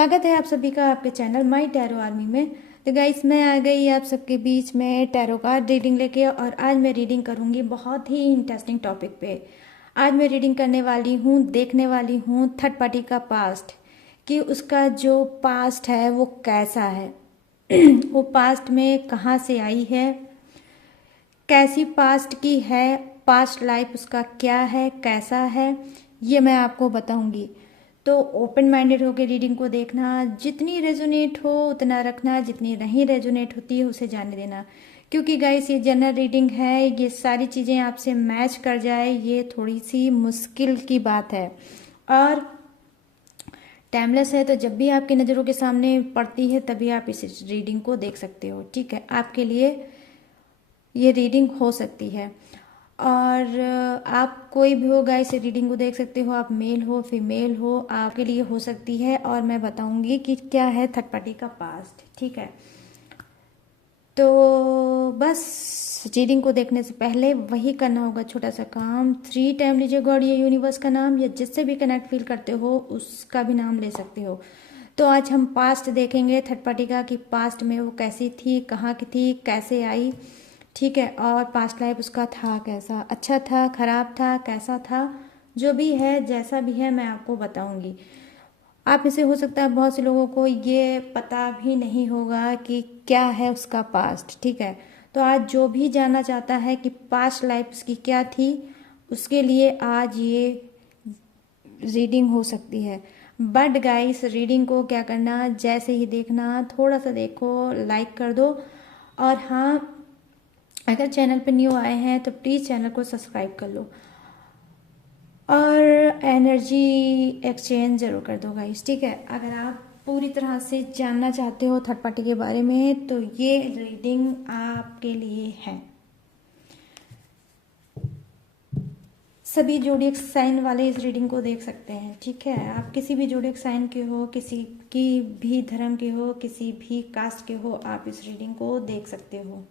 स्वागत है आप सभी का आपके चैनल माई टैरो आर्मी में। तो गाइस, मैं आ गई आप सबके बीच में टैरो कार्ड रीडिंग लेके, और आज मैं रीडिंग करूंगी बहुत ही इंटरेस्टिंग टॉपिक पे। आज मैं रीडिंग करने वाली हूँ, देखने वाली हूँ थर्ड पार्टी का पास्ट, कि उसका जो पास्ट है वो कैसा है वो पास्ट में कहाँ से आई है, कैसी पास्ट की है, पास्ट लाइफ उसका क्या है, कैसा है, ये मैं आपको बताऊंगी। तो ओपन माइंडेड होकर रीडिंग को देखना, जितनी रेजोनेट हो उतना रखना, जितनी नहीं रेजोनेट होती है उसे जाने देना। क्योंकि गाइस, ये जनरल रीडिंग है, ये सारी चीज़ें आपसे मैच कर जाए ये थोड़ी सी मुश्किल की बात है, और टाइमलेस है। तो जब भी आपकी नज़रों के सामने पड़ती है तभी आप इस रीडिंग को देख सकते हो। ठीक है, आपके लिए ये रीडिंग हो सकती है। और आप कोई भी हो गाइस, रीडिंग को देख सकते हो, आप मेल हो फीमेल हो, आपके लिए हो सकती है। और मैं बताऊंगी कि क्या है थर्ड पार्टी का पास्ट। ठीक है, तो बस रीडिंग को देखने से पहले वही करना होगा छोटा सा काम। 3 टाइम लीजिए गॉड या यूनिवर्स का नाम, या जिससे भी कनेक्ट फील करते हो उसका भी नाम ले सकते हो। तो आज हम पास्ट देखेंगे थर्ड पार्टी का, कि पास्ट में वो कैसी थी, कहाँ की थी, कैसे आई। ठीक है, और पास्ट लाइफ उसका था कैसा, अच्छा था, खराब था, कैसा था, जो भी है, जैसा भी है, मैं आपको बताऊंगी। आप में से हो सकता है बहुत से लोगों को ये पता भी नहीं होगा कि क्या है उसका पास्ट। ठीक है, तो आज जो भी जानना चाहता है कि पास्ट लाइफ उसकी क्या थी, उसके लिए आज ये रीडिंग हो सकती है। बट गाइस, रीडिंग को क्या करना, जैसे ही देखना, थोड़ा सा देखो, लाइक कर दो। और हाँ, अगर चैनल पर न्यू आए हैं तो प्लीज़ चैनल को सब्सक्राइब कर लो, और एनर्जी एक्सचेंज जरूर कर दो गाइस। ठीक है, अगर आप पूरी तरह से जानना चाहते हो थर्ड पार्टी के बारे में तो ये रीडिंग आपके लिए है। सभी जोडिएक साइन वाले इस रीडिंग को देख सकते हैं। ठीक है, आप किसी भी जोडिएक साइन के हो, किसी की भी धर्म के हो, किसी भी कास्ट के हो, आप इस रीडिंग को देख सकते हो।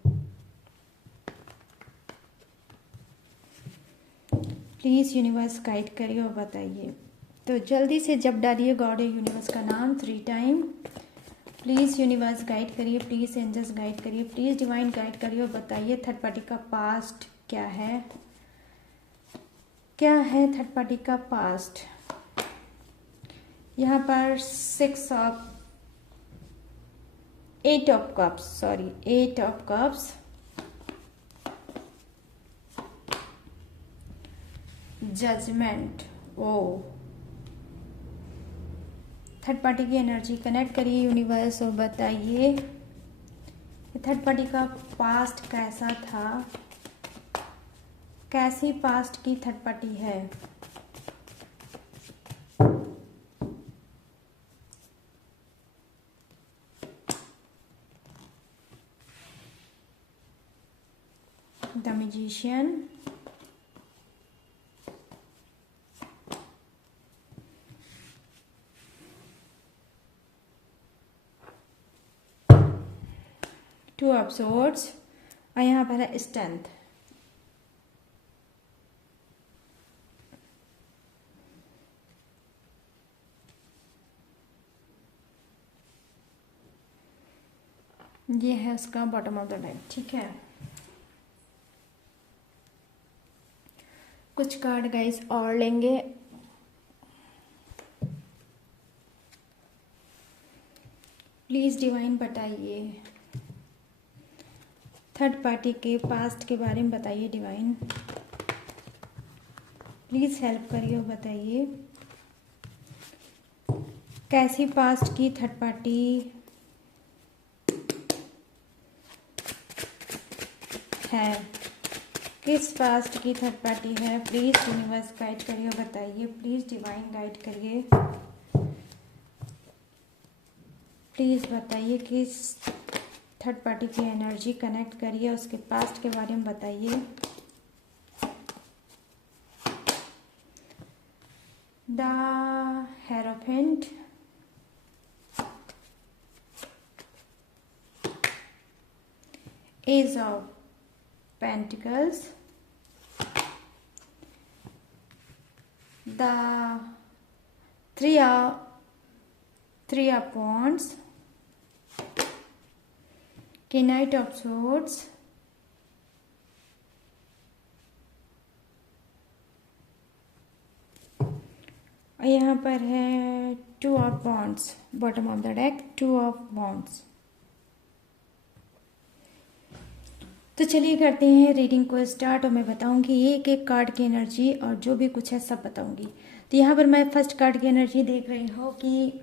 प्लीज़ यूनिवर्स गाइड करिए और बताइए। तो जल्दी से जब डालिए गॉड या यूनिवर्स का नाम 3 टाइम। प्लीज़ यूनिवर्स गाइड करिए, प्लीज़ एंजल्स गाइड करिए, प्लीज़ डिवाइन गाइड करिए, और बताइए थर्ड पार्टी का पास्ट क्या है, क्या है थर्ड पार्टी का पास्ट। यहाँ पर 8 of cups, judgment. Oh, third party की एनर्जी कनेक्ट करिए यूनिवर्स, और बताइए थर्ड पार्टी का पास्ट कैसा था, कैसी पास्ट की थर्ड पार्टी है। The magician, two of swords, और यहाँ पर है स्ट्रेंथ। ये है उसका बॉटम ऑफ द डेक। ठीक है, कुछ कार्ड गाइस और लेंगे। प्लीज डिवाइन बताइए थर्ड पार्टी के पास्ट के बारे में, बताइए डिवाइन, प्लीज हेल्प करिए और बताइए कैसी पास्ट की थर्ड पार्टी है, किस पास्ट की थर्ड पार्टी है। प्लीज यूनिवर्स गाइड करिए और बताइए, प्लीज डिवाइन गाइड करिए, प्लीज बताइए किस थर्ड पार्टी की एनर्जी कनेक्ट करिए, उसके पास्ट के बारे में बताइए। The hierophant, ace of pentacles, the 3 of 3 of Wands, के Knight of Swords, और यहाँ पर है 2 of Wands, bottom of the deck 2 of Wands। तो चलिए करते हैं रीडिंग को स्टार्ट, और मैं बताऊंगी एक एक कार्ड की एनर्जी और जो भी कुछ है सब बताऊंगी। तो यहाँ पर मैं फर्स्ट कार्ड की एनर्जी देख रही हूँ कि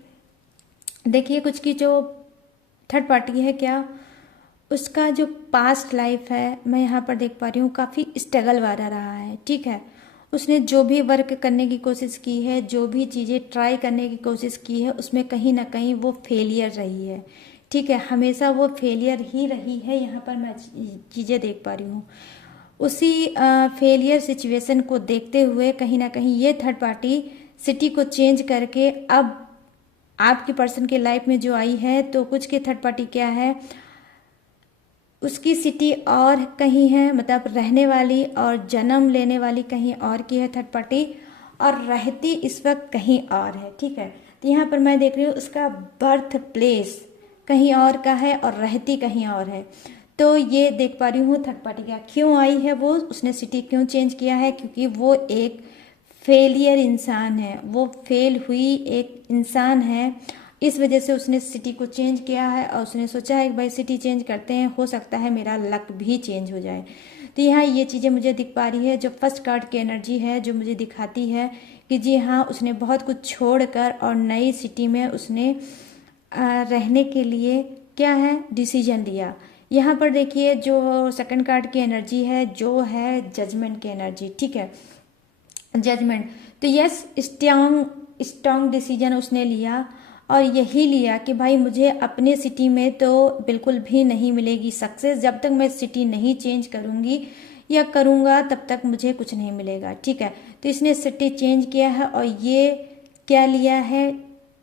देखिए कुछ की जो थर्ड पार्टी है, क्या उसका जो पास्ट लाइफ है मैं यहाँ पर देख पा रही हूँ काफ़ी स्ट्रगल वाला रहा है। ठीक है, उसने जो भी वर्क करने की कोशिश की है, जो भी चीज़ें ट्राई करने की कोशिश की है, उसमें कहीं ना कहीं वो फेलियर रही है। ठीक है, हमेशा वो फेलियर ही रही है। यहाँ पर मैं चीज़ें देख पा रही हूँ। उसी फेलियर सिचुएशन को देखते हुए कहीं ना कहीं ये थर्ड पार्टी सिटी को चेंज करके अब आपके पर्सन के लाइफ में जो आई है, तो कुछ के थर्ड पार्टी क्या है, उसकी सिटी और कहीं है, मतलब रहने वाली और जन्म लेने वाली कहीं और की है थर्ड पार्टी, और रहती इस वक्त कहीं और है। ठीक है, तो यहाँ पर मैं देख रही हूँ उसका बर्थ प्लेस कहीं और का है और रहती कहीं और है। तो ये देख पा रही हूँ थर्ड पार्टी क्या क्यों आई है, वो उसने सिटी क्यों चेंज किया है, क्योंकि वो एक फेलियर इंसान है, वो फेल हुई एक इंसान है। इस वजह से उसने सिटी को चेंज किया है और उसने सोचा है कि भाई सिटी चेंज करते हैं, हो सकता है मेरा लक भी चेंज हो जाए। तो यहाँ ये चीज़ें मुझे दिख पा रही है। जो फर्स्ट कार्ड की एनर्जी है जो मुझे दिखाती है कि जी हाँ, उसने बहुत कुछ छोड़कर और नई सिटी में उसने रहने के लिए क्या है डिसीजन लिया। यहाँ पर देखिए जो सेकंड कार्ड की एनर्जी है जो है जजमेंट की एनर्जी। ठीक है, जजमेंट, तो यस स्ट्रॉन्ग डिसीजन उसने लिया, और यही लिया कि भाई मुझे अपने सिटी में तो बिल्कुल भी नहीं मिलेगी सक्सेस, जब तक मैं सिटी नहीं चेंज करूँगी या करूँगा तब तक मुझे कुछ नहीं मिलेगा। ठीक है, तो इसने सिटी चेंज किया है और ये क्या लिया है,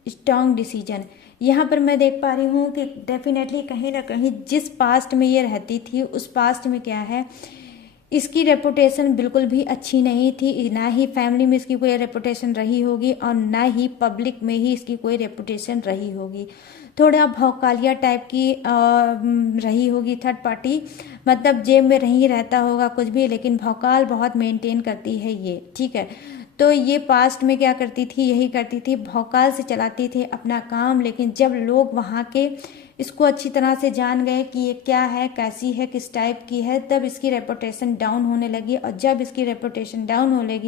स्ट्रॉन्ग डिसीजन। यहाँ पर मैं देख पा रही हूँ कि डेफिनेटली कहीं ना कहीं जिस पास्ट में ये रहती थी उस पास्ट में क्या है, इसकी रेपुटेशन बिल्कुल भी अच्छी नहीं थी। ना ही फैमिली में इसकी कोई रेपुटेशन रही होगी और ना ही पब्लिक में ही इसकी कोई रेपुटेशन रही होगी। थोड़ा भौकालिया टाइप की रही होगी थर्ड पार्टी, मतलब जेब में नहीं रहता होगा कुछ भी, लेकिन भौकाल बहुत मेंटेन करती है ये। ठीक है, तो ये पास्ट में क्या करती थी, यही करती थी, भौकाल से चलाती थी अपना काम। लेकिन जब लोग वहाँ के इसको अच्छी तरह से जान गए कि ये क्या है, कैसी है, किस टाइप की है, तब इसकी रेपुटेशन डाउन होने लगी। और जब इसकी रेपुटेशन डाउन होने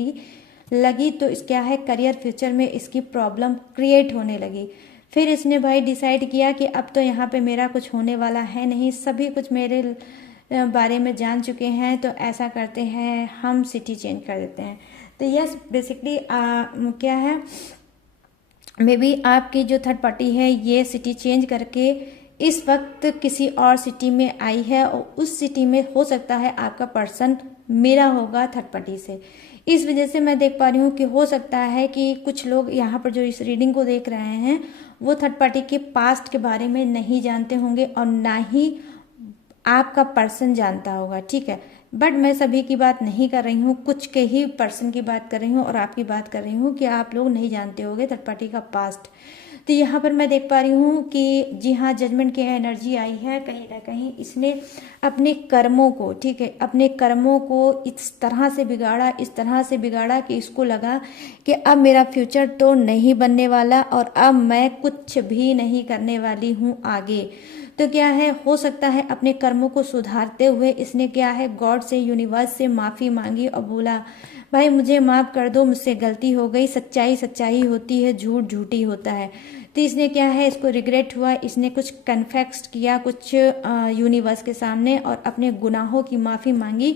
लगी तो इस क्या है, करियर फ्यूचर में इसकी प्रॉब्लम क्रिएट होने लगी। फिर इसने भाई डिसाइड किया कि अब तो यहाँ पे मेरा कुछ होने वाला है नहीं, सभी कुछ मेरे बारे में जान चुके हैं, तो ऐसा करते हैं हम सिटी चेंज कर देते हैं। तो यस बेसिकली क्या है, मे बी आपकी जो थर्ड पार्टी है ये सिटी चेंज करके इस वक्त किसी और सिटी में आई है, और उस सिटी में हो सकता है आपका पर्सन मिला होगा थर्ड पार्टी से। इस वजह से मैं देख पा रही हूँ कि हो सकता है कि कुछ लोग यहाँ पर जो इस रीडिंग को देख रहे हैं वो थर्ड पार्टी के पास्ट के बारे में नहीं जानते होंगे और ना ही आपका पर्सन जानता होगा। ठीक है, बट मैं सभी की बात नहीं कर रही हूँ, कुछ के ही पर्सन की बात कर रही हूँ और आपकी बात कर रही हूँ कि आप लोग नहीं जानते होंगे थर्ड पार्टी का पास्ट। तो यहाँ पर मैं देख पा रही हूँ कि जी हाँ, जजमेंट की एनर्जी आई है। कहीं ना कहीं इसने अपने कर्मों को, ठीक है, अपने कर्मों को इस तरह से बिगाड़ा, इस तरह से बिगाड़ा कि इसको लगा कि अब मेरा फ्यूचर तो नहीं बनने वाला और अब मैं कुछ भी नहीं करने वाली हूँ आगे। तो क्या है, हो सकता है अपने कर्मों को सुधारते हुए इसने क्या है, गॉड से, यूनिवर्स से माफ़ी मांगी और बोला भाई मुझे माफ़ कर दो, मुझसे गलती हो गई, सच्चाई सच्चाई होती है, झूठ झूठी होता है। तो इसने क्या है, इसको रिग्रेट हुआ, इसने कुछ कन्फेक्स किया कुछ यूनिवर्स के सामने और अपने गुनाहों की माफ़ी मांगी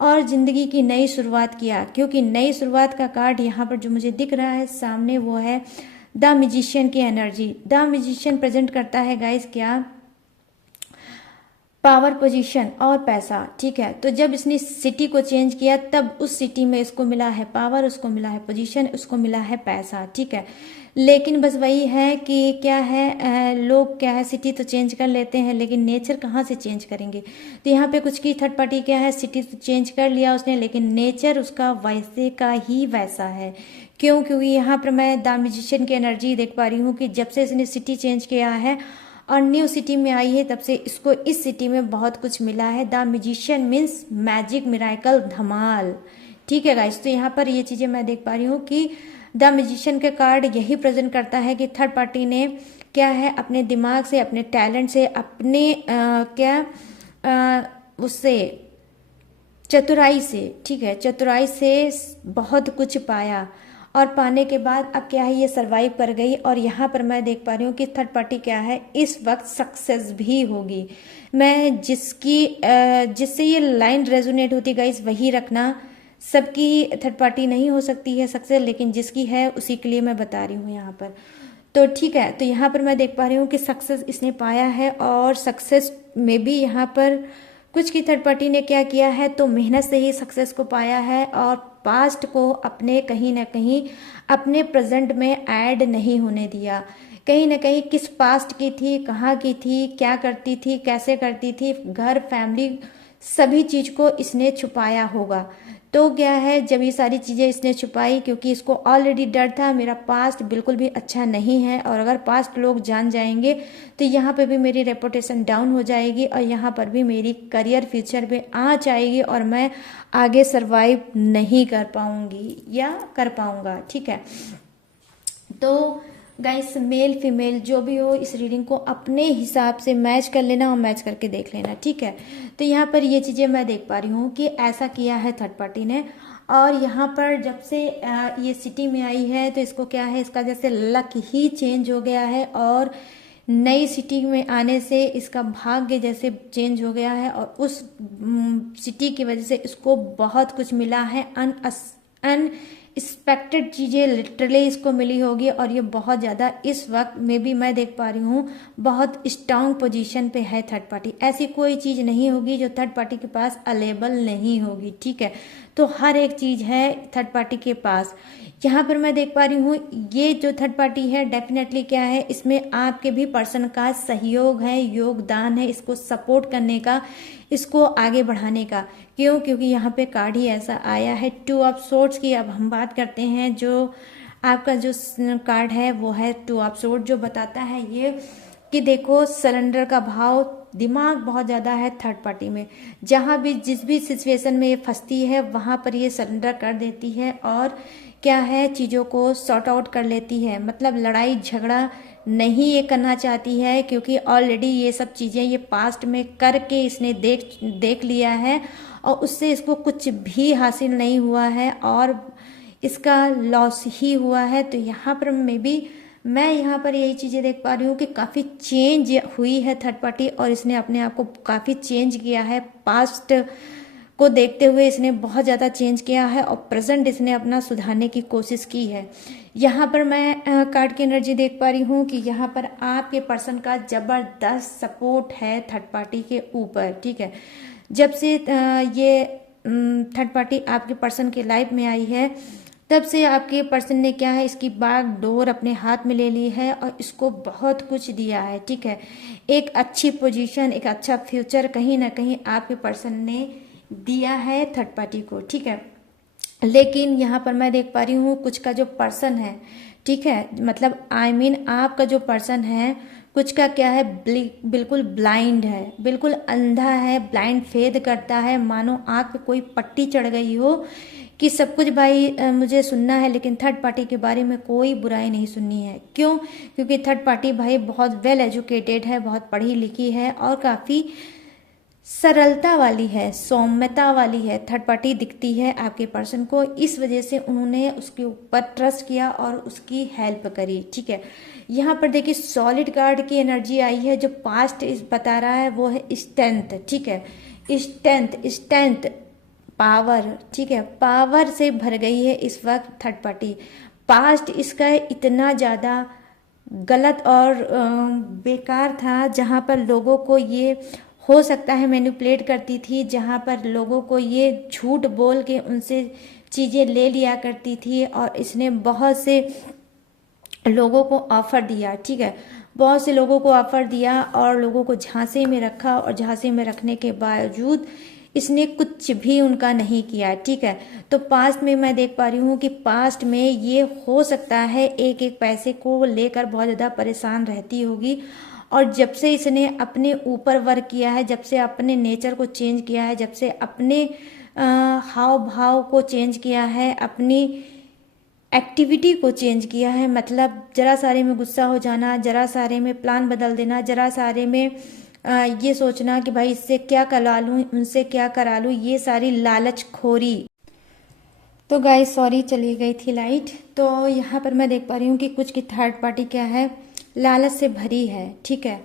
और ज़िंदगी की नई शुरुआत किया। क्योंकि नई शुरुआत का कार्ड यहाँ पर जो मुझे दिख रहा है सामने वो है द मैजिशियन की एनर्जी। द मैजिशियन प्रेजेंट करता है गाइस क्या, पावर, पोजीशन और पैसा। ठीक है, तो जब इसने सिटी को चेंज किया तब उस सिटी में इसको मिला है पावर, उसको मिला है पोजीशन, उसको मिला है पैसा। ठीक है, लेकिन बस वही है कि क्या है, लोग क्या है सिटी तो चेंज कर लेते हैं लेकिन नेचर कहाँ से चेंज करेंगे। तो यहाँ पे कुछ की थर्ड पार्टी क्या है, सिटी तो चेंज कर लिया उसने लेकिन नेचर उसका वैसे का ही वैसा है। क्यों? क्योंकि यहाँ पर मैं द म्यूजिशियन की एनर्जी देख पा रही हूँ कि जब से इसने सिटी चेंज किया है और न्यू सिटी में आई है तब से इसको इस सिटी में बहुत कुछ मिला है। The musician means magic, miracle, धमाल। ठीक है गाइस, तो यहाँ पर ये चीज़ें मैं देख पा रही हूँ कि द म्यूजिशियन के कार्ड यही प्रेजेंट करता है कि थर्ड पार्टी ने क्या है अपने दिमाग से, अपने टैलेंट से, अपने उससे चतुराई से, ठीक है, चतुराई से बहुत कुछ पाया और पाने के बाद अब क्या है ये सरवाइव कर गई। और यहाँ पर मैं देख पा रही हूँ कि थर्ड पार्टी क्या है इस वक्त सक्सेस भी होगी। मैं जिससे ये लाइन रेजोनेट होती गाइस वही रखना। सबकी थर्ड पार्टी नहीं हो सकती है सक्सेस, लेकिन जिसकी है उसी के लिए मैं बता रही हूँ यहाँ पर। तो ठीक है, तो यहाँ पर मैं देख पा रही हूँ कि सक्सेस इसने पाया है और सक्सेस में भी यहाँ पर कुछ की थर्ड पार्टी ने क्या किया है तो मेहनत से ही सक्सेस को पाया है और पास्ट को अपने कहीं ना कहीं अपने प्रेजेंट में ऐड नहीं होने दिया। कहीं ना कहीं किस पास्ट की थी, कहाँ की थी, क्या करती थी, कैसे करती थी, घर, फैमिली, सभी चीज को इसने छुपाया होगा। तो क्या है जब ये सारी चीज़ें इसने छुपाई क्योंकि इसको ऑलरेडी डर था मेरा पास्ट बिल्कुल भी अच्छा नहीं है और अगर पास्ट लोग जान जाएंगे तो यहाँ पे भी मेरी रेपुटेशन डाउन हो जाएगी और यहाँ पर भी मेरी करियर फ्यूचर पे आँच आएगी और मैं आगे सरवाइव नहीं कर पाऊंगी या कर पाऊंगा। ठीक है, तो गाइस मेल फीमेल जो भी हो इस रीडिंग को अपने हिसाब से मैच कर लेना और मैच करके देख लेना। ठीक है, तो यहाँ पर ये चीज़ें मैं देख पा रही हूँ कि ऐसा किया है थर्ड पार्टी ने और यहाँ पर जब से ये सिटी में आई है तो इसको क्या है इसका जैसे लक ही चेंज हो गया है और नई सिटी में आने से इसका भाग्य जैसे चेंज हो गया है और उस सिटी की वजह से इसको बहुत कुछ मिला है। अनएक्सपेक्टेड चीज़ें लिटरली इसको मिली होगी और ये बहुत ज़्यादा इस वक्त में भी मैं देख पा रही हूँ बहुत स्ट्रांग पोजीशन पे है थर्ड पार्टी। ऐसी कोई चीज़ नहीं होगी जो थर्ड पार्टी के पास अवेलेबल नहीं होगी। ठीक है, तो हर एक चीज़ है थर्ड पार्टी के पास। यहाँ पर मैं देख पा रही हूँ ये जो थर्ड पार्टी है डेफिनेटली क्या है इसमें आपके भी पर्सन का सहयोग है, योगदान है इसको सपोर्ट करने का, इसको आगे बढ़ाने का। क्यों? क्योंकि यहाँ पे कार्ड ही ऐसा आया है टू ऑफ सोर्ड्स की। अब हम बात करते हैं जो आपका जो कार्ड है वो है टू ऑफ सोर्ड जो बताता है ये कि देखो सरेंडर का भाव, दिमाग बहुत ज़्यादा है थर्ड पार्टी में। जहाँ भी जिस भी सिचुएशन में ये फंसती है वहाँ पर ये सरेंडर कर देती है और क्या है चीज़ों को सॉर्ट आउट कर लेती है। मतलब लड़ाई झगड़ा नहीं ये करना चाहती है क्योंकि ऑलरेडी ये सब चीज़ें ये पास्ट में करके इसने देख लिया है और उससे इसको कुछ भी हासिल नहीं हुआ है और इसका लॉस ही हुआ है। तो यहाँ पर मैं यहाँ पर यही चीज़ें देख पा रही हूँ कि काफ़ी चेंज हुई है थर्ड पार्टी और इसने अपने आप को काफ़ी चेंज किया है। पास्ट को देखते हुए इसने बहुत ज़्यादा चेंज किया है और प्रेजेंट इसने अपना सुधारने की कोशिश की है। यहाँ पर मैं कार्ड की एनर्जी देख पा रही हूँ कि यहाँ पर आपके पर्सन का ज़बरदस्त सपोर्ट है थर्ड पार्टी के ऊपर। ठीक है, जब से ये थर्ड पार्टी आपके पर्सन के लाइफ में आई है तब से आपके पर्सन ने क्या है इसकी बाग डोर अपने हाथ में ले ली है और इसको बहुत कुछ दिया है। ठीक है, एक अच्छी पोजीशन, एक अच्छा फ्यूचर कहीं ना कहीं आपके पर्सन ने दिया है थर्ड पार्टी को। ठीक है, लेकिन यहाँ पर मैं देख पा रही हूँ कुछ का जो पर्सन है, ठीक है, मतलब आपका जो पर्सन है कुछ का क्या है बिल्कुल ब्लाइंड है, बिल्कुल अंधा है, ब्लाइंड फेद करता है, मानो आँख पे कोई पट्टी चढ़ गई हो कि सब कुछ भाई मुझे सुनना है लेकिन थर्ड पार्टी के बारे में कोई बुराई नहीं सुननी है। क्यों? क्योंकि थर्ड पार्टी भाई बहुत वेल एजुकेटेड है, बहुत पढ़ी लिखी है और काफ़ी सरलता वाली है, सौम्यता वाली है। थर्ड पार्टी दिखती है आपके पर्सन को, इस वजह से उन्होंने उसके ऊपर ट्रस्ट किया और उसकी हेल्प करी। ठीक है, यहाँ पर देखिए सॉलिड कार्ड की एनर्जी आई है जो पास्ट बता रहा है वो है स्ट्रेंथ। ठीक है, स्ट्रेंथ पावर। ठीक है, पावर से भर गई है इस वक्त थर्ड पार्टी। पास्ट इसका इतना ज़्यादा गलत और बेकार था जहाँ पर लोगों को ये हो सकता है मैनिपुलेट करती थी, जहाँ पर लोगों को ये झूठ बोल के उनसे चीज़ें ले लिया करती थी। और इसने बहुत से लोगों को ऑफर दिया, ठीक है, बहुत से लोगों को ऑफर दिया और लोगों को झांसे में रखा, और झांसे में रखने के बावजूद इसने कुछ भी उनका नहीं किया, ठीक है। तो पास्ट में मैं देख पा रही हूँ कि पास्ट में ये हो सकता है एक एक पैसे को लेकर बहुत ज़्यादा परेशान रहती होगी। और जब से इसने अपने ऊपर वर्क किया है, जब से अपने नेचर को चेंज किया है, जब से अपने हाव भाव को चेंज किया है, अपनी एक्टिविटी को चेंज किया है, मतलब जरा सारे में गुस्सा हो जाना, जरा सारे में प्लान बदल देना, जरा सारे में ये सोचना कि भाई इससे क्या करा लूँ, उनसे क्या करा लूँ, ये सारी लालच खोरी। तो गाइस सॉरी, चली गई थी लाइट। तो यहाँ पर मैं देख पा रही हूँ कि कुछ की थर्ड पार्टी क्या है, लालच से भरी है, ठीक है।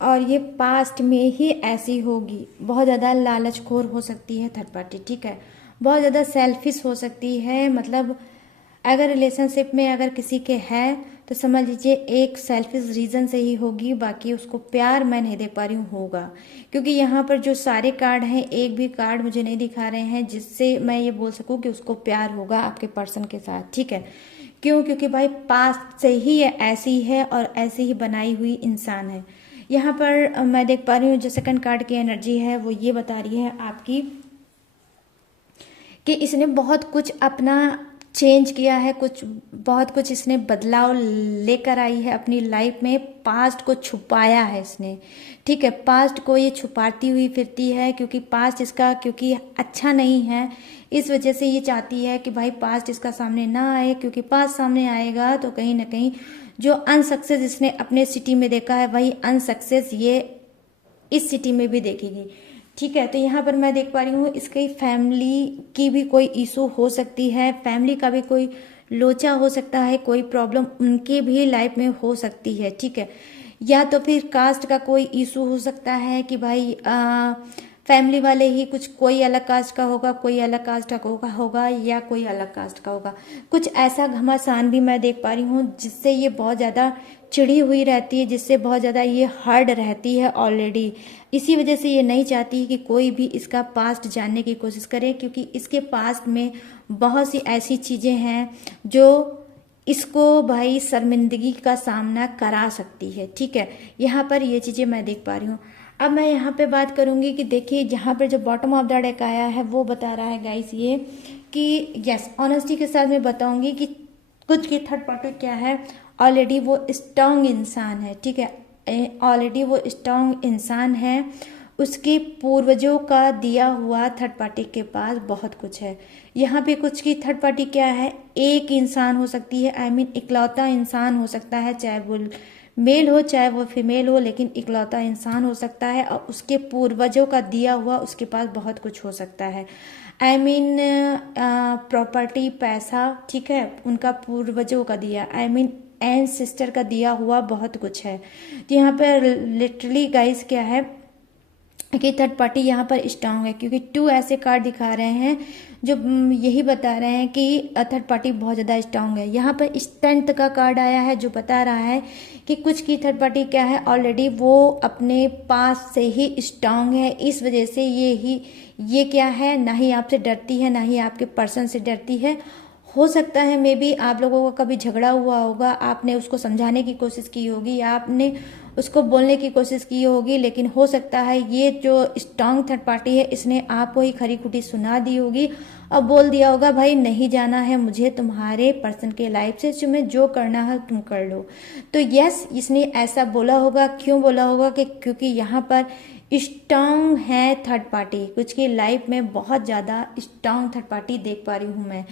और ये पास्ट में ही ऐसी होगी, बहुत ज़्यादा लालचखोर हो सकती है थर्ड पार्टी, ठीक है। बहुत ज़्यादा सेल्फिश हो सकती है, मतलब अगर रिलेशनशिप में अगर किसी के है तो समझ लीजिए एक सेल्फिश रीज़न से ही होगी, बाकी उसको प्यार मैं नहीं दे पा रही हूँ होगा। क्योंकि यहाँ पर जो सारे कार्ड हैं, एक भी कार्ड मुझे नहीं दिखा रहे हैं जिससे मैं ये बोल सकूँ कि उसको प्यार होगा आपके पर्सन के साथ, ठीक है। क्यों? क्योंकि भाई पास्ट से ही ये ऐसी है और ऐसे ही बनाई हुई इंसान है। यहाँ पर मैं देख पा रही हूँ जो सेकंड कार्ड की एनर्जी है वो ये बता रही है आपकी कि इसने बहुत कुछ अपना चेंज किया है, बहुत कुछ इसने बदलाव लेकर आई है अपनी लाइफ में। पास्ट को छुपाया है इसने, ठीक है, पास्ट को ये छुपाती हुई फिरती है, क्योंकि पास्ट इसका क्योंकि अच्छा नहीं है, इस वजह से ये चाहती है कि भाई पास्ट इसका सामने ना आए, क्योंकि पास्ट सामने आएगा तो कहीं ना कहीं जो अनसक्सेस इसने अपने सिटी में देखा है वही अनसक्सेस ये इस सिटी में भी देखेगी, ठीक है। तो यहाँ पर मैं देख पा रही हूँ इसकी फैमिली की भी कोई इशू हो सकती है, फैमिली का भी कोई लोचा हो सकता है, कोई प्रॉब्लम उनके भी लाइफ में हो सकती है, ठीक है। या तो फिर कास्ट का कोई इशू हो सकता है कि भाई फैमिली वाले ही कुछ, कोई अलग कास्ट का होगा, कोई अलग कास्ट का होगा या कोई अलग कास्ट का होगा, कुछ ऐसा घमासान भी मैं देख पा रही हूँ जिससे ये बहुत ज़्यादा चिड़ी हुई रहती है, जिससे बहुत ज़्यादा ये हर्ड रहती है ऑलरेडी। इसी वजह से ये नहीं चाहती कि कोई भी इसका पास्ट जानने की कोशिश करे, क्योंकि इसके पास्ट में बहुत सी ऐसी चीज़ें हैं जो इसको भाई शर्मिंदगी का सामना करा सकती है, ठीक है। यहाँ पर ये चीज़ें मैं देख पा रही हूँ। अब मैं यहाँ पे बात करूँगी कि देखिए जहाँ पर जो बॉटम ऑफ द डेक आया है वो बता रहा है गाइस ये कि यस, ऑनेस्टी के साथ मैं बताऊँगी कि कुछ की थर्ड पार्टी क्या है, ऑलरेडी वो स्ट्रांग इंसान है, ठीक है, ऑलरेडी वो स्ट्रांग इंसान है, उसके पूर्वजों का दिया हुआ थर्ड पार्टी के पास बहुत कुछ है। यहाँ पे कुछ की थर्ड पार्टी क्या है, एक इंसान हो सकती है, आई मीन इकलौता इंसान हो सकता है, चाहे वो मेल हो चाहे वो फीमेल हो, लेकिन इकलौता इंसान हो सकता है और उसके पूर्वजों का दिया हुआ उसके पास बहुत कुछ हो सकता है। आई मीन प्रॉपर्टी, पैसा, ठीक है, उनका पूर्वजों का दिया, आई मीन एंसेस्टर का दिया हुआ बहुत कुछ है। तो यहाँ पर लिटरली गाइस क्या है कि थर्ड पार्टी यहाँ पर स्ट्रांग है, क्योंकि 2 ऐसे कार्ड दिखा रहे हैं जो यही बता रहे हैं कि थर्ड पार्टी बहुत ज़्यादा स्ट्रांग है। यहाँ पर स्ट्रेंथ का कार्ड आया है जो बता रहा है कि कुछ की थर्ड पार्टी क्या है, ऑलरेडी वो अपने पास से ही स्ट्रांग है, इस वजह से ये क्या है, ना ही आपसे डरती है ना ही आपके पर्सन से डरती है। हो सकता है मे बी आप लोगों का कभी झगड़ा हुआ होगा, आपने उसको समझाने की कोशिश की होगी या आपने उसको बोलने की कोशिश की होगी, लेकिन हो सकता है ये जो स्ट्रांग थर्ड पार्टी है इसने आपको ही खरी खुटी सुना दी होगी और बोल दिया होगा भाई नहीं जाना है मुझे तुम्हारे पर्सन के लाइफ से, तुम्हें जो करना है तुम कर लो। तो यस, इसने ऐसा बोला होगा, क्यों बोला होगा कि क्योंकि यहाँ पर स्ट्रांग है थर्ड पार्टी, कुछ की लाइफ में बहुत ज़्यादा स्ट्रांग थर्ड पार्टी देख पा रही हूँ मैं,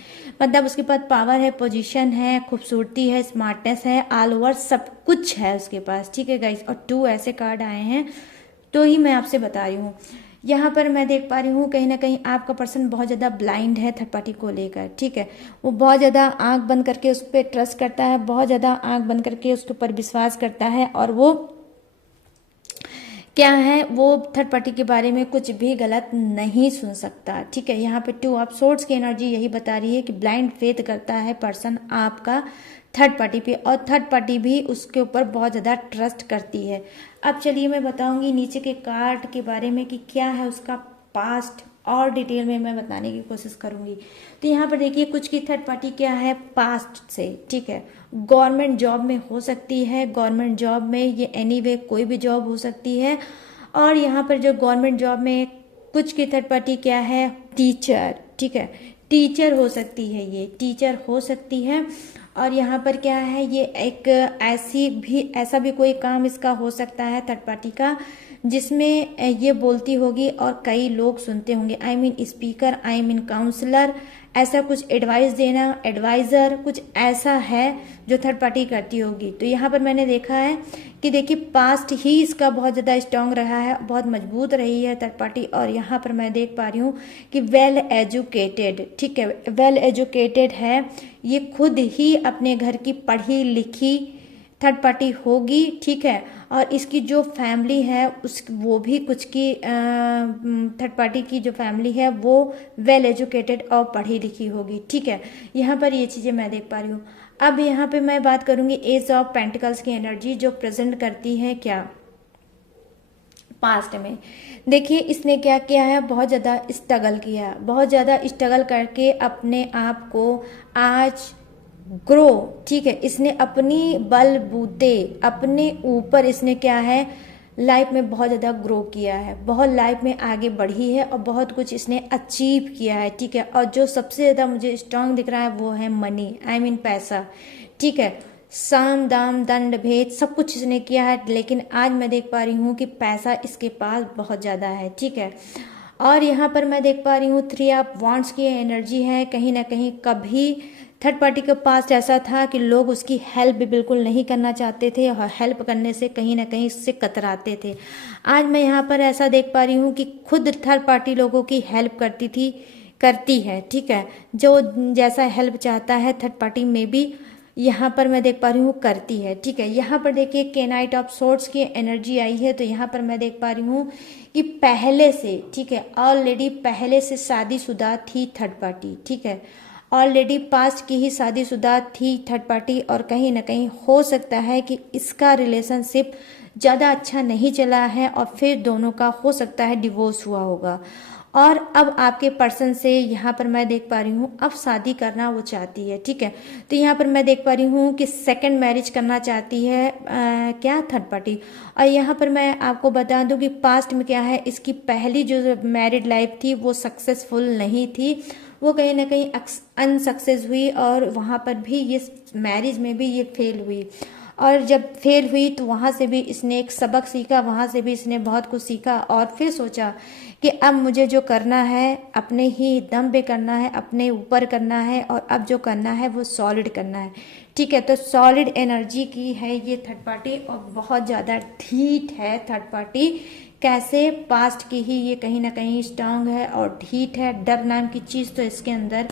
मतलब उसके पास पावर है, पोजीशन है, खूबसूरती है, स्मार्टनेस है, ऑल ओवर सब कुछ है उसके पास, ठीक है गाइस। और 2 ऐसे कार्ड आए हैं तो ही मैं आपसे बता रही हूँ। यहाँ पर मैं देख पा रही हूँ कहीं ना कहीं आपका पर्सन बहुत ज़्यादा ब्लाइंड है थर्ड पार्टी को लेकर, ठीक है, वो बहुत ज़्यादा आंख बंद करके उस पर ट्रस्ट करता है, बहुत ज़्यादा आंख बंद करके उसके ऊपर विश्वास करता है, और वो क्या है, वो थर्ड पार्टी के बारे में कुछ भी गलत नहीं सुन सकता, ठीक है। यहाँ पे 2 ऑफ सोर्ड्स की एनर्जी यही बता रही है कि ब्लाइंड फेथ करता है पर्सन आपका थर्ड पार्टी पे, और थर्ड पार्टी भी उसके ऊपर बहुत ज़्यादा ट्रस्ट करती है। अब चलिए मैं बताऊंगी नीचे के कार्ड के बारे में कि क्या है उसका पास्ट, और डिटेल में मैं बताने की कोशिश करूंगी। तो यहाँ पर देखिए कुछ की थर्ड पार्टी क्या है पास्ट से, ठीक है। गवर्नमेंट जॉब में हो सकती है, गवर्नमेंट जॉब में ये एनीवे कोई भी जॉब हो सकती है। और यहाँ पर जो गवर्नमेंट जॉब में कुछ की थर्ड पार्टी क्या है टीचर, ठीक है, टीचर हो सकती है, ये टीचर हो सकती है। और यहाँ पर क्या है ये एक ऐसा भी कोई काम इसका हो सकता है थर्ड पार्टी का जिसमें ये बोलती होगी और कई लोग सुनते होंगे, I mean speaker, I mean counsellor, ऐसा कुछ एडवाइस देना, एडवाइज़र, कुछ ऐसा है जो थर्ड पार्टी करती होगी। तो यहाँ पर मैंने देखा है कि देखिए पास्ट ही इसका बहुत ज़्यादा स्ट्रांग रहा है, बहुत मजबूत रही है थर्ड पार्टी। और यहाँ पर मैं देख पा रही हूँ कि वेल एजुकेटेड, ठीक है, वेल एजुकेटेड है, ये खुद ही अपने घर की पढ़ी लिखी थर्ड पार्टी होगी, ठीक है। और इसकी जो फैमिली है वो भी कुछ की थर्ड पार्टी की जो फैमिली है वो वेल एजुकेटेड और पढ़ी लिखी होगी, ठीक है। यहाँ पर ये चीज़ें मैं देख पा रही हूँ। अब यहाँ पे मैं बात करूँगी एज ऑफ पेंटिकल्स की एनर्जी जो प्रेजेंट करती है क्या पास्ट में। देखिए इसने क्या किया है, बहुत ज़्यादा स्ट्रगल किया, बहुत ज़्यादा स्ट्रगल करके अपने आप को आज ग्रो, ठीक है, इसने अपनी बलबूते अपने ऊपर इसने क्या है लाइफ में बहुत ज़्यादा ग्रो किया है, बहुत लाइफ में आगे बढ़ी है और बहुत कुछ इसने अचीव किया है, ठीक है। और जो सबसे ज़्यादा मुझे स्ट्रांग दिख रहा है वो है मनी, आई मीन पैसा, ठीक है। साम दाम दंड भेद सब कुछ इसने किया है, लेकिन आज मैं देख पा रही हूँ कि पैसा इसके पास बहुत ज़्यादा है, ठीक है। और यहाँ पर मैं देख पा रही हूँ 3 ऑफ वांड्स की एनर्जी है। कहीं ना कहीं कभी थर्ड पार्टी के पास ऐसा था कि लोग उसकी हेल्प भी बिल्कुल नहीं करना चाहते थे और हेल्प करने से कहीं ना कहीं इससे कतराते थे। आज मैं यहाँ पर ऐसा देख पा रही हूँ कि खुद थर्ड पार्टी लोगों की हेल्प करती है, ठीक है। जो जैसा हेल्प चाहता है थर्ड पार्टी में भी यहाँ पर मैं देख पा रही हूँ करती है, ठीक है। यहाँ पर देखिए केनाइट ऑफ सोर्ट्स की एनर्जी आई है, तो यहाँ पर मैं देख पा रही हूँ कि पहले से, ठीक है, ऑलरेडी पहले से शादीशुदा थी थर्ड पार्टी, ठीक है, ऑलरेडी पास्ट की ही शादीशुदा थी थर्ड पार्टी। और कहीं ना कहीं हो सकता है कि इसका रिलेशनशिप ज़्यादा अच्छा नहीं चला है और फिर दोनों का हो सकता है डिवोर्स हुआ होगा। और अब आपके पर्सन से यहाँ पर मैं देख पा रही हूँ अब शादी करना वो चाहती है, ठीक है। तो यहाँ पर मैं देख पा रही हूँ कि सेकंड मैरिज करना चाहती है क्या थर्ड पार्टी। और यहाँ पर मैं आपको बता दूँ कि पास्ट में क्या है, इसकी पहली जो मैरिड लाइफ थी वो सक्सेसफुल नहीं थी, वो कहीं ना कहीं अनसक्सेस हुई और वहाँ पर भी ये मैरिज में भी ये फेल हुई। और जब फेल हुई तो वहाँ से भी इसने एक सबक सीखा, वहाँ से भी इसने बहुत कुछ सीखा और फिर सोचा कि अब मुझे जो करना है अपने ही दम पे करना है, अपने ऊपर करना है और अब जो करना है वो सॉलिड करना है, ठीक है। तो सॉलिड एनर्जी की है ये थर्ड पार्टी और बहुत ज़्यादा ढीठ है थर्ड पार्टी। कैसे, पास्ट की ही ये कहीं ना कहीं स्ट्रांग है और ढीठ है। डर नाम की चीज़ तो इसके अंदर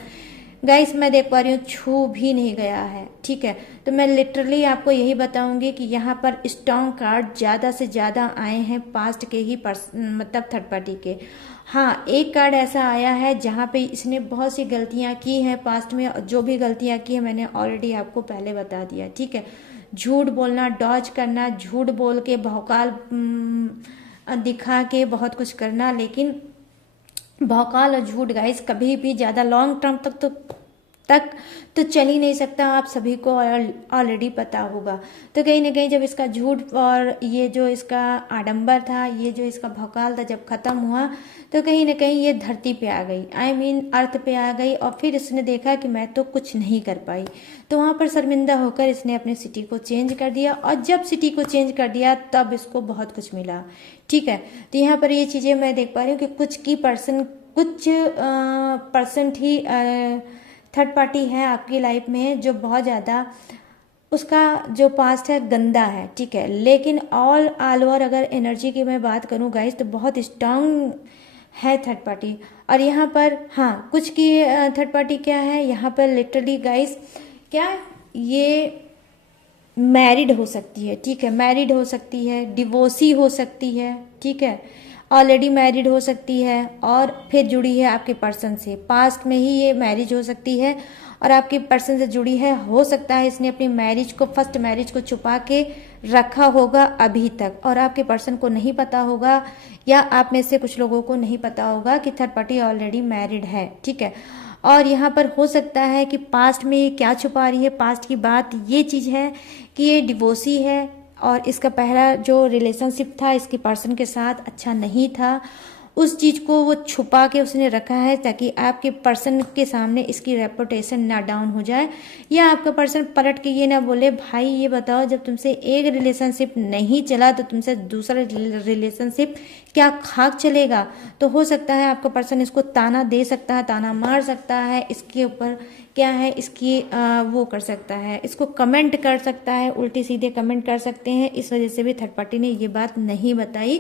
गाइस मैं देख पा रही हूँ छू भी नहीं गया है, ठीक है। तो मैं लिटरली आपको यही बताऊंगी कि यहाँ पर स्ट्रांग कार्ड ज़्यादा से ज़्यादा आए हैं पास्ट के ही मतलब थर्ड पार्टी के। हाँ, एक कार्ड ऐसा आया है जहाँ पे इसने बहुत सी गलतियाँ की हैं पास्ट में, और जो भी गलतियाँ की है मैंने ऑलरेडी आपको पहले बता दिया, ठीक है। झूठ बोलना, डॉज करना, झूठ बोल के भौकाल दिखा के बहुत कुछ करना, लेकिन भौकाल और झूठ गाइस कभी भी ज़्यादा लॉन्ग टर्म तक तो चल ही नहीं सकता, आप सभी को ऑलरेडी पता होगा। तो कहीं ना कहीं जब इसका झूठ और ये जो इसका आडंबर था, ये जो इसका भौकाल था, जब खत्म हुआ तो कहीं ना कहीं ये धरती पे आ गई, आई मीन अर्थ पे आ गई। और फिर इसने देखा कि मैं तो कुछ नहीं कर पाई, तो वहाँ पर शर्मिंदा होकर इसने अपनी सिटी को चेंज कर दिया। और जब सिटी को चेंज कर दिया तब इसको बहुत कुछ मिला, ठीक है। तो यहाँ पर ये चीज़ें मैं देख पा रही हूँ कि कुछ परसेंट ही थर्ड पार्टी है आपकी लाइफ में जो बहुत ज़्यादा उसका जो पास्ट है गंदा है, ठीक है। लेकिन ऑल ओवर अगर एनर्जी की मैं बात करूँ गाइस तो बहुत स्ट्रांग है थर्ड पार्टी। और यहाँ पर हाँ कुछ की थर्ड पार्टी क्या है, यहाँ पर लिटरली गाइस क्या ये मैरिड हो सकती है, ठीक है, मैरिड हो सकती है, डिवोर्सी हो सकती है, ठीक है, ऑलरेडी मैरिड हो सकती है और फिर जुड़ी है आपके पर्सन से, पास्ट में ही ये मैरिज हो सकती है और आपके पर्सन से जुड़ी है। हो सकता है इसने अपनी मैरिज को, फर्स्ट मैरिज को छुपा के रखा होगा अभी तक, और आपके पर्सन को नहीं पता होगा, या आप में से कुछ लोगों को नहीं पता होगा कि थर्ड पार्टी ऑलरेडी मैरिड है, ठीक है। और यहाँ पर हो सकता है कि पास्ट में ये क्या छुपा रही है, पास्ट की बात ये चीज़ है कि ये डिवोर्सी है, और इसका पहला जो रिलेशनशिप था इसके पर्सन के साथ अच्छा नहीं था, उस चीज़ को वो छुपा के उसने रखा है ताकि आपके पर्सन के सामने इसकी रेपुटेशन ना डाउन हो जाए, या आपका पर्सन पलट के ये ना बोले भाई ये बताओ जब तुमसे एक रिलेशनशिप नहीं चला तो तुमसे दूसरा रिलेशनशिप क्या खाक चलेगा। तो हो सकता है आपका पर्सन इसको ताना दे सकता है, ताना मार सकता है, इसके ऊपर क्या है इसकी वो कर सकता है, इसको कमेंट कर सकता है, उल्टी सीधे कमेंट कर सकते हैं। इस वजह से भी थर्ड पार्टी ने ये बात नहीं बताई,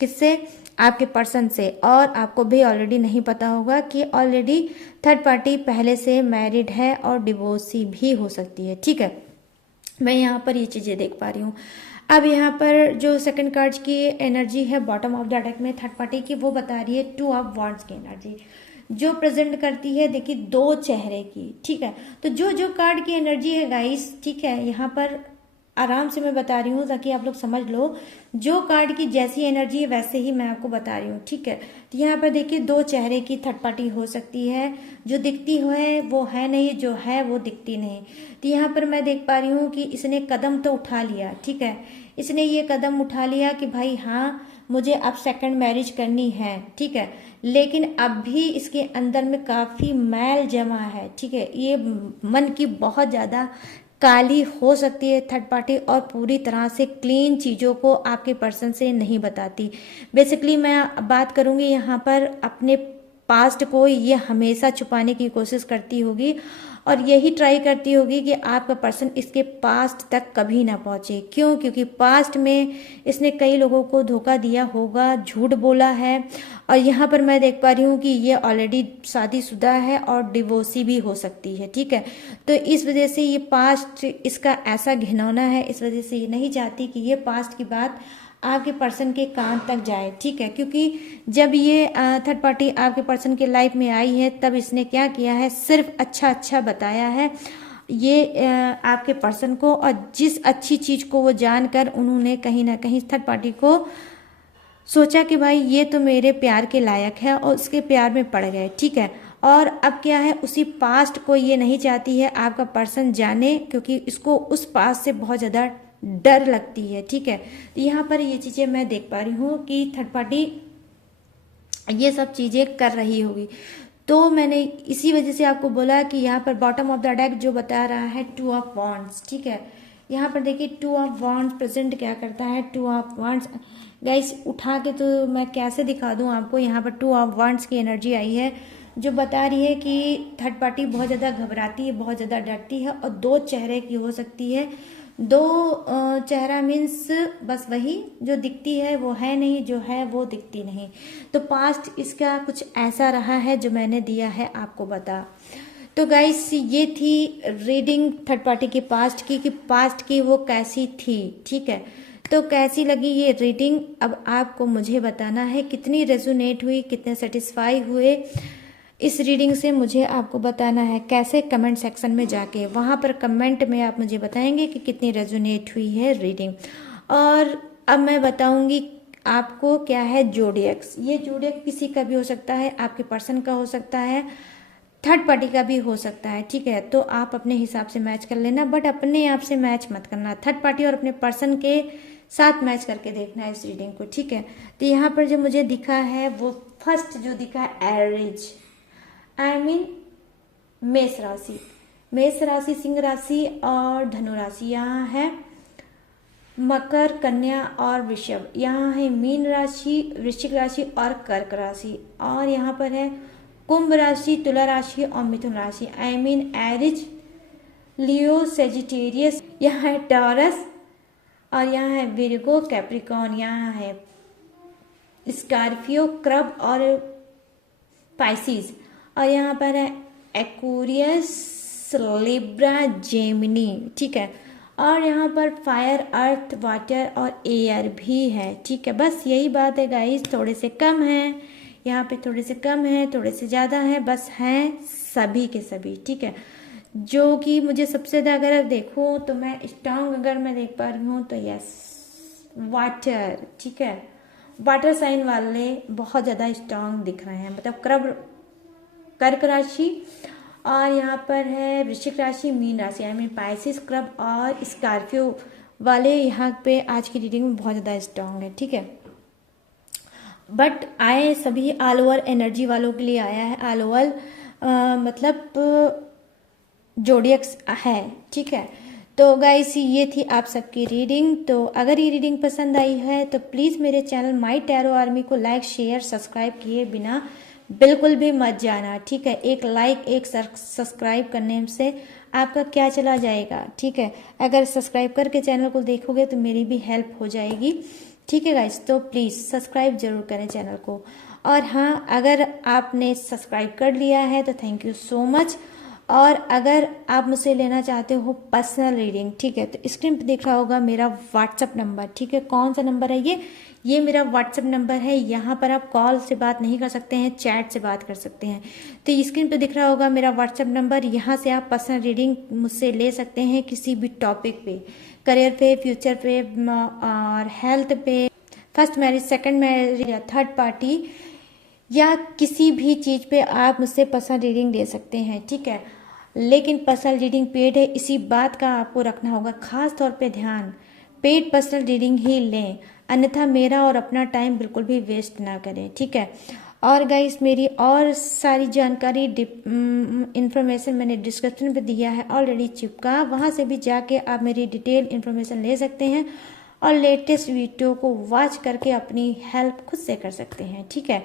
किससे, आपके पर्सन से। और आपको भी ऑलरेडी नहीं पता होगा कि ऑलरेडी थर्ड पार्टी पहले से मैरिड है और डिवोर्सी भी हो सकती है, ठीक है। मैं यहाँ पर ये चीज़ें देख पा रही हूँ। अब यहाँ पर जो सेकंड कार्ड की एनर्जी है बॉटम ऑफ द डेक में थर्ड पार्टी की, वो बता रही है 2 ऑफ वांड्स की एनर्जी, जो प्रेजेंट करती है देखिए 2 चेहरे की, ठीक है। तो जो कार्ड की एनर्जी है गाइस, ठीक है, यहाँ पर आराम से मैं बता रही हूँ ताकि आप लोग समझ लो, जो कार्ड की जैसी एनर्जी है वैसे ही मैं आपको बता रही हूँ, ठीक है। तो यहाँ पर देखिए 2 चेहरे की थर्ड पार्टी हो सकती है, जो दिखती है वो है नहीं, जो है वो दिखती नहीं। तो यहाँ पर मैं देख पा रही हूँ कि इसने कदम तो उठा लिया, ठीक है, इसने ये कदम उठा लिया कि भाई हाँ मुझे अब सेकंड मैरिज करनी है, ठीक है, लेकिन अब भी इसके अंदर में काफ़ी मैल जमा है, ठीक है। ये मन की बहुत ज़्यादा काली हो सकती है थर्ड पार्टी, और पूरी तरह से क्लीन चीज़ों को आपके पर्सन से नहीं बताती। बेसिकली मैं बात करूँगी यहाँ पर अपने पास्ट को, ये हमेशा छुपाने की कोशिश करती होगी और यही ट्राई करती होगी कि आपका पर्सन इसके पास्ट तक कभी ना पहुँचे। क्यों? क्योंकि पास्ट में इसने कई लोगों को धोखा दिया होगा, झूठ बोला है, और यहाँ पर मैं देख पा रही हूँ कि ये ऑलरेडी शादीशुदा है और डिवोर्सी भी हो सकती है, ठीक है। तो इस वजह से ये पास्ट इसका ऐसा घिनौना है, इस वजह से ये नहीं चाहती कि ये पास्ट की बात आपके पर्सन के कान तक जाए, ठीक है। क्योंकि जब ये थर्ड पार्टी आपके पर्सन के लाइफ में आई है तब इसने क्या किया है, सिर्फ अच्छा अच्छा बताया है ये आपके पर्सन को, और जिस अच्छी चीज़ को वो जानकर उन्होंने कहीं ना कहीं थर्ड पार्टी को सोचा कि भाई ये तो मेरे प्यार के लायक है, और उसके प्यार में पड़ गए, ठीक है। और अब क्या है, उसी पास्ट को ये नहीं चाहती है आपका पर्सन जाने, क्योंकि इसको उस पास्ट से बहुत ज़्यादा डर लगती है, ठीक है। तो यहाँ पर ये चीज़ें मैं देख पा रही हूँ कि थर्ड पार्टी ये सब चीज़ें कर रही होगी। तो मैंने इसी वजह से आपको बोला कि यहाँ पर बॉटम ऑफ द डेक जो बता रहा है 2 ऑफ वांड्स, ठीक है। यहाँ पर देखिए 2 ऑफ वांड्स प्रेजेंट क्या करता है, 2 ऑफ वांड्स गाइस उठा के तो मैं कैसे दिखा दूँ आपको। यहाँ पर 2 ऑफ वांड्स की एनर्जी आई है जो बता रही है कि थर्ड पार्टी बहुत ज़्यादा घबराती है, बहुत ज़्यादा डरती है, और 2 चेहरे की हो सकती है। 2 चेहरा मीन्स बस वही जो दिखती है वो है नहीं, जो है वो दिखती नहीं। तो पास्ट इसका कुछ ऐसा रहा है जो मैंने दिया है आपको बता। तो गाइस ये थी रीडिंग थर्ड पार्टी के पास्ट की, कि पास्ट की वो कैसी थी, ठीक है। तो कैसी लगी ये रीडिंग अब आपको मुझे बताना है, कितनी रेजोनेट हुई, कितने सेटिस्फाई हुए इस रीडिंग से मुझे आपको बताना है। कैसे? कमेंट सेक्शन में जाके वहाँ पर कमेंट में आप मुझे बताएंगे कि कितनी रेजोनेट हुई है रीडिंग। और अब मैं बताऊंगी आपको क्या है जोडियक्स। ये जोडियक किसी का भी हो सकता है, आपके पर्सन का हो सकता है, थर्ड पार्टी का भी हो सकता है, ठीक है। तो आप अपने हिसाब से मैच कर लेना, बट अपने आप से मैच मत करना, थर्ड पार्टी और अपने पर्सन के साथ मैच करके देखना है इस रीडिंग को, ठीक है। तो यहाँ पर जो मुझे दिखा है वो फर्स्ट जो दिखा है एरिज, आई मीन मेष राशि, मेष राशि, सिंह राशि और धनु राशि। यहाँ है मकर, कन्या और वृषभ। यहाँ है मीन राशि, वृश्चिक राशि और कर्क राशि। और यहाँ पर है कुंभ राशि, तुला राशि और मिथुन राशि। I mean एरिज, Leo, Sagittarius. यहाँ है टॉरस और यहाँ है विर्गो, कैप्रिकॉन। यहाँ है स्कॉर्पियो, क्रब और पाइसिस। और यहाँ पर है एक्वेरियस, लिब्रा, जेमिनी, ठीक है। और यहाँ पर फायर, अर्थ, वाटर और एयर भी है, ठीक है। बस यही बात है गाइस, थोड़े से कम है यहाँ पे, थोड़े से कम है, थोड़े से ज़्यादा है, बस हैं सभी के सभी, ठीक है। जो कि मुझे सबसे ज़्यादा अगर देखूँ तो मैं स्ट्रांग अगर मैं देख पा रही हूँ तो यस वाटर, ठीक है, वाटर साइन वाले बहुत ज़्यादा स्ट्रांग दिख रहे हैं, मतलब कर्क राशि और यहाँ पर है वृश्चिक राशि, मीन राशि, आई मीन पाइसिस, क्रब और स्कॉर्पियो वाले यहाँ पे आज की रीडिंग में बहुत ज़्यादा स्ट्रांग है, ठीक है। बट आए सभी ऑल ओवर एनर्जी वालों के लिए आया है, ऑल ओवर मतलब जोडियक्स है, ठीक है। तो गाइस ये थी आप सबकी रीडिंग। तो अगर ये रीडिंग पसंद आई है तो प्लीज़ मेरे चैनल माई टैरो आर्मी को लाइक शेयर सब्सक्राइब किए बिना बिल्कुल भी मत जाना, ठीक है। एक लाइक एक सब्सक्राइब करने से आपका क्या चला जाएगा, ठीक है। अगर सब्सक्राइब करके चैनल को देखोगे तो मेरी भी हेल्प हो जाएगी, ठीक है गाइस। तो प्लीज़ सब्सक्राइब जरूर करें चैनल को। और हाँ, अगर आपने सब्सक्राइब कर लिया है तो थैंक यू सो मच। और अगर आप मुझसे लेना चाहते हो पर्सनल रीडिंग, ठीक है, तो स्क्रीन पे दिख रहा होगा मेरा व्हाट्सअप नंबर, ठीक है। कौन सा नंबर है ये मेरा व्हाट्सअप नंबर है। यहाँ पर आप कॉल से बात नहीं कर सकते हैं, चैट से बात कर सकते हैं। तो स्क्रीन पे दिख रहा होगा मेरा व्हाट्सअप नंबर, यहाँ से आप पर्सनल रीडिंग मुझसे ले सकते हैं किसी भी टॉपिक पे, करियर पे, फ्यूचर पे और हेल्थ पे, फर्स्ट मैरिज, सेकंड मैरिज या थर्ड पार्टी या किसी भी चीज़ पे आप मुझसे पर्सनल रीडिंग ले सकते हैं, ठीक है। लेकिन पर्सनल रीडिंग पेड है, इसी बात का आपको रखना होगा खास तौर पे ध्यान, पेड पर्सनल रीडिंग ही लें, अन्यथा मेरा और अपना टाइम बिल्कुल भी वेस्ट ना करें, ठीक है। और गाइस मेरी और सारी जानकारी इन्फॉर्मेशन मैंने डिस्क्रिप्शन पे दिया है ऑलरेडी चिपका, वहाँ से भी जाके आप मेरी डिटेल इन्फॉर्मेशन ले सकते हैं और लेटेस्ट वीडियो को वॉच करके अपनी हेल्प खुद से कर सकते हैं, ठीक है।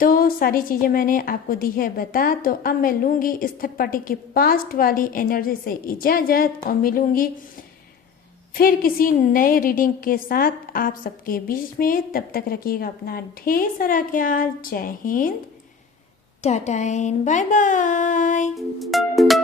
तो सारी चीज़ें मैंने आपको दी है बता। तो अब मैं लूँगी इस थर्ड पार्टी की पास्ट वाली एनर्जी से इजाज़त और मिलूँगी फिर किसी नए रीडिंग के साथ आप सबके बीच में। तब तक रखिएगा अपना ढेर सारा ख्याल। Jai Hind, tata and bye bye.